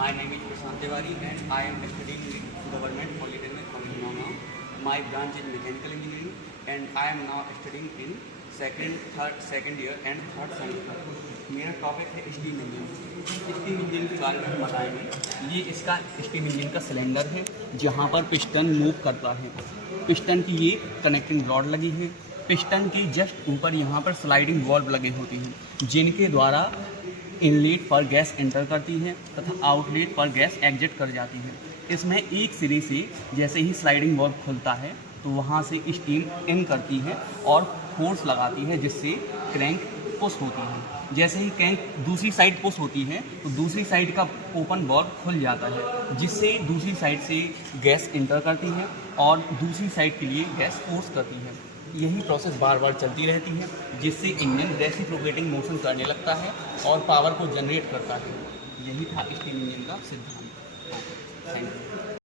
My name is Prashant Tiwari and I am studying in Government Polytechnic from Nagaon. My branch is Mechanical Engineering and I am now studying in second year and third semester. मेरा topic है steam engine. Steam engine के बारे में हम बताएंगे। ये इसका steam engine का सिलेंडर है जहाँ पर पिस्टन मूव करता है। पिस्टन की ये कनेक्टिंग रॉड लगी है। पिस्टन के जस्ट ऊपर यहाँ पर स्लाइडिंग वॉल्व लगे होती हैं जिनके द्वारा इनलेट पर गैस एंटर करती है तथा आउटलेट पर गैस एग्जिट कर जाती है। इसमें एक सिरे से जैसे ही स्लाइडिंग वॉल्व खुलता है तो वहाँ से स्टीम इन करती है और फोर्स लगाती है जिससे क्रैंक पुश होती है। जैसे ही क्रैंक दूसरी साइड पुश होती है तो दूसरी साइड का ओपन वॉल्व खुल जाता है जिससे दूसरी साइड से गैस इंटर करती है और दूसरी साइड के लिए गैस फोर्स करती है। यही प्रोसेस बार बार चलती रहती है जिससे इंजन रेसिप्रोकेटिंग मोशन करने लगता है और पावर को जनरेट करता है। यही था स्टीम इंजन का सिद्धांत। Thank you.